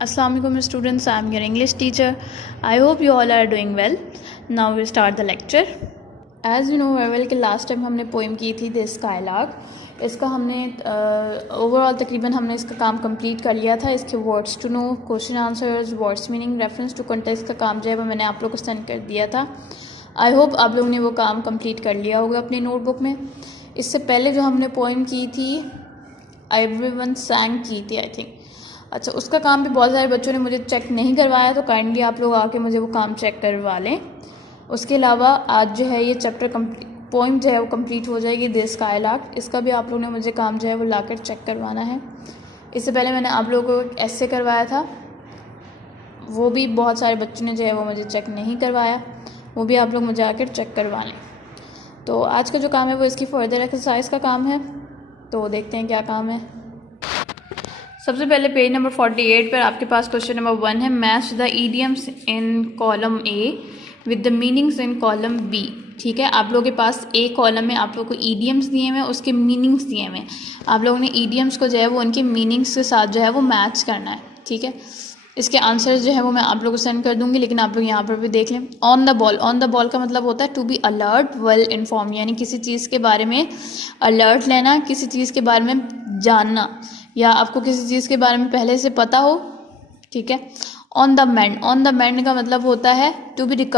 Assalamu alaikum students, I am your English teacher. I hope you all are doing well. Now we'll start the lecture. As you know very well कि last time हमने poem की थी the skylark. इसका हमने overall तकरीबन हमने इसका काम कंप्लीट कर लिया था। इसके words to know, question answers, words meaning, reference to context का काम जो है वो मैंने आप लोग को सेंड कर दिया था। आई होप आप लोगों ने वो काम कंप्लीट कर लिया होगा अपनी नोटबुक में। इससे पहले जो हमने पोइम की थी एवरीवन सैंग की थी आई थिंक। अच्छा, उसका काम भी बहुत सारे बच्चों ने मुझे चेक नहीं करवाया, तो काइंडली आप लोग आके मुझे वो काम चेक करवा लें। उसके अलावा आज जो है ये चैप्टर पोइम जो है वो कंप्लीट हो जाएगी द स्काईलार्क। इसका भी आप लोगों ने मुझे काम जो है वो लाकर चेक करवाना है। इससे पहले मैंने आप लोगों को एक ऐसे करवाया था, वो भी बहुत सारे बच्चों ने जो है वो मुझे चेक नहीं करवाया, वो भी आप लोग मुझे आकर चेक करवा लें। तो आज का जो काम है वो इसकी फर्दर एक्सरसाइज का काम है, तो देखते हैं क्या काम है। सबसे पहले पेज नंबर 48 पर आपके पास क्वेश्चन नंबर 1 है, match the idioms in column A with the meanings in column B. ठीक है, आप लोगों के पास ए कॉलम में आप लोगों को ईडियम्स दिए हुए हैं, उसके मीनिंग्स दिए हुए हैं। आप लोगों ने ईडियम्स को जो है वो उनके मीनिंग्स के साथ जो है वो मैच करना है। ठीक है, इसके आंसर्स जो है वो मैं आप लोगों को सेंड कर दूंगी, लेकिन आप लोग यहाँ पर भी देख लें। On the ball, on the ball का मतलब होता है to be alert, well inform, यानी किसी चीज़ के बारे में अलर्ट लेना, किसी चीज़ के बारे में जानना, या आपको किसी चीज़ के बारे में पहले से पता हो। ठीक है, on the mend, on the mend का मतलब होता है to be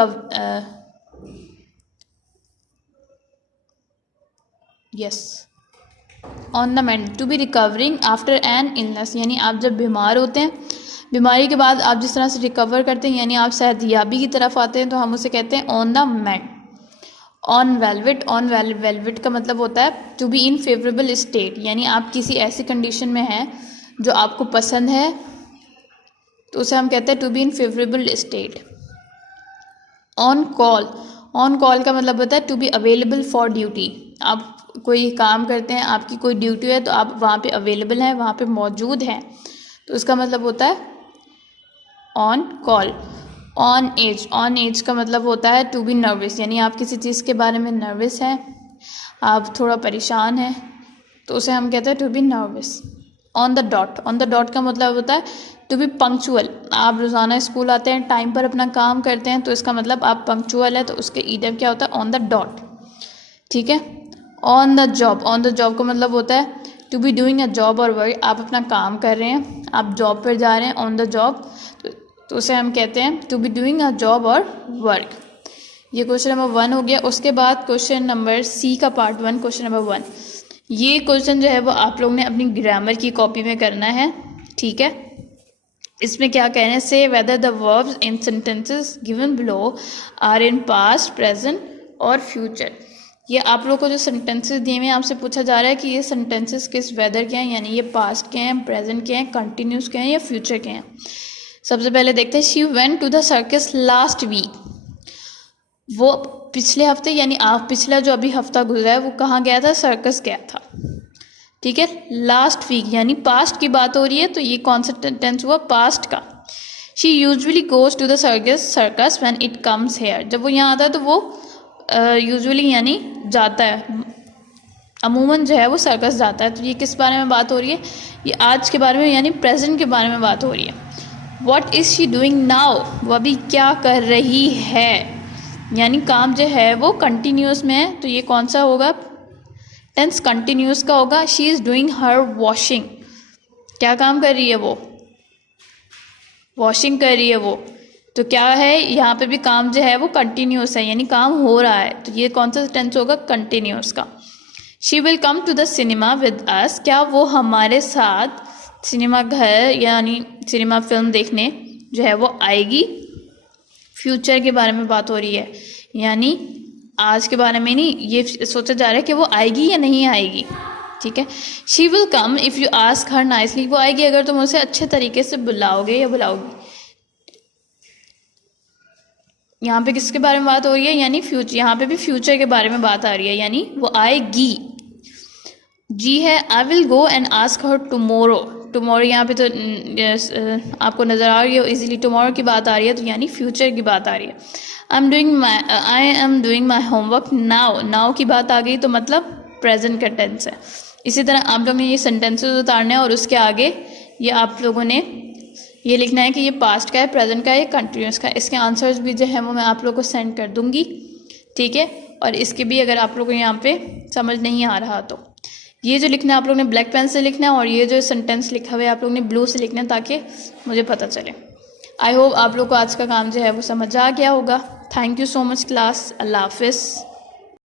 on the mend, to be recovering after an illness, यानी आप जब बीमार होते हैं, बीमारी के बाद आप जिस तरह से रिकवर करते हैं, यानी आप सेहतयाबी की तरफ आते हैं, तो हम उसे कहते हैं on the mend. On velvet, on velvet का मतलब होता है to be in favourable state, यानी आप किसी ऐसी कंडीशन में हैं जो आपको पसंद है, तो उसे हम कहते हैं to be in favourable state. On call, on call का मतलब होता है to be available for duty. आप कोई काम करते हैं, आपकी कोई ड्यूटी है, तो आप वहाँ पे अवेलेबल हैं, वहाँ पे मौजूद हैं, तो उसका मतलब होता है on call. On edge, on edge का मतलब होता है टू बी नर्वस, यानी आप किसी चीज़ के बारे में नर्वस हैं, आप थोड़ा परेशान हैं, तो उसे हम कहते हैं to be nervous. On the dot, on the dot का मतलब होता है टू बी पंक्चुअल। आप रोज़ाना स्कूल आते हैं, टाइम पर अपना काम करते हैं, तो इसका मतलब आप पंक्चुअल है, तो उसके ईडियम क्या होता है ऑन द डॉट। ठीक है, on the job, on the job का मतलब होता है to be doing a job और वर्क, आप अपना काम कर रहे हैं, आप जॉब पर जा रहे हैं, ऑन द जॉब, तो उसे हम कहते हैं to be doing a job और वर्क। ये क्वेश्चन नंबर 1 हो गया। उसके बाद क्वेश्चन नंबर सी का पार्ट 1, क्वेश्चन नंबर 1, ये क्वेश्चन जो है वो आप लोग ने अपनी ग्रामर की कॉपी में करना है। ठीक है, इसमें क्या कहना है, say whether the verbs in sentences given below are in past, present और फ्यूचर। ये आप लोग को जो सेंटेंसेस दिए हुए हैं, आपसे पूछा जा रहा है कि ये सेंटेंसेस किस वेदर के हैं, यानी ये पास्ट के हैं, प्रेजेंट के हैं, कंटिन्यूस के हैं या फ्यूचर के हैं। सबसे पहले देखते हैं, she went to the circus last week. वो पिछले हफ्ते, यानी आप पिछला जो अभी हफ्ता गुजरा है वो कहाँ गया था, सर्कस गया था। ठीक है, लास्ट वीक यानी पास्ट की बात हो रही है, तो ये कौन सा टेंस हुआ, पास्ट का। She usually goes to the circus when it comes here, जब वो यहाँ आता है तो वो यूजुअली यानी जाता है, अमूमन जो है वो सर्कस जाता है। तो ये किस बारे में बात हो रही है, ये आज के बारे में यानी प्रेजेंट के बारे में बात हो रही है। What is she doing now, वो अभी क्या कर रही है, यानी काम जो है वो कंटिन्यूस में है, तो ये कौन सा होगा, टेंस कंटिन्यूस का होगा। She is doing her washing, क्या काम कर रही है वो, वॉशिंग कर रही है वो, तो क्या है यहाँ पे भी काम जो है वो कंटिन्यूस है, यानी काम हो रहा है, तो ये कौन सा टेंस होगा, कंटिन्यूस का। She will come to the cinema with us, क्या वो हमारे साथ सिनेमा घर यानी सिनेमा फिल्म देखने जो है वो आएगी। फ्यूचर के बारे में बात हो रही है, यानी आज के बारे में नहीं, ये सोचा जा रहा है कि वो आएगी या नहीं आएगी। ठीक है, she will come if you ask her nicely, वो आएगी अगर तुम उसे अच्छे तरीके से बुलाओगे या बुलाओगी। यहाँ पे किसके बारे में बात हो रही है, यानी फ्यूचर, यहाँ पे भी फ्यूचर के बारे में बात आ रही है, यानी वो आएगी। जी है, I will go and ask her tomorrow, tomorrow यहाँ पे तो आपको नज़र आ रही है इजीली टुमारो की बात आ रही है, तो यानी फ्यूचर की बात आ रही है। I am doing my homework now, now की बात आ गई तो मतलब प्रेजेंट का टेंस है। इसी तरह आप लोगों ने ये सेंटेंसेस उतारने हैं और उसके आगे ये आप लोगों ने ये लिखना है कि ये पास्ट का है, प्रेजेंट का है, कंटिन्यूस का है। इसके आंसर्स भी जो है वो मैं आप लोगों को सेंड कर दूंगी, ठीक है। और इसके भी अगर आप लोगों को यहाँ पे समझ नहीं आ रहा तो ये जो लिखना है आप लोग ने ब्लैक पेन से लिखना है, और ये जो सेंटेंस लिखा हुआ है आप लोग ने ब्लू से लिखना है, ताकि मुझे पता चले। आई होप आप लोग को आज का काम जो है वो समझ आ गया होगा। Thank you so much class. अल्लाह हाफिज़।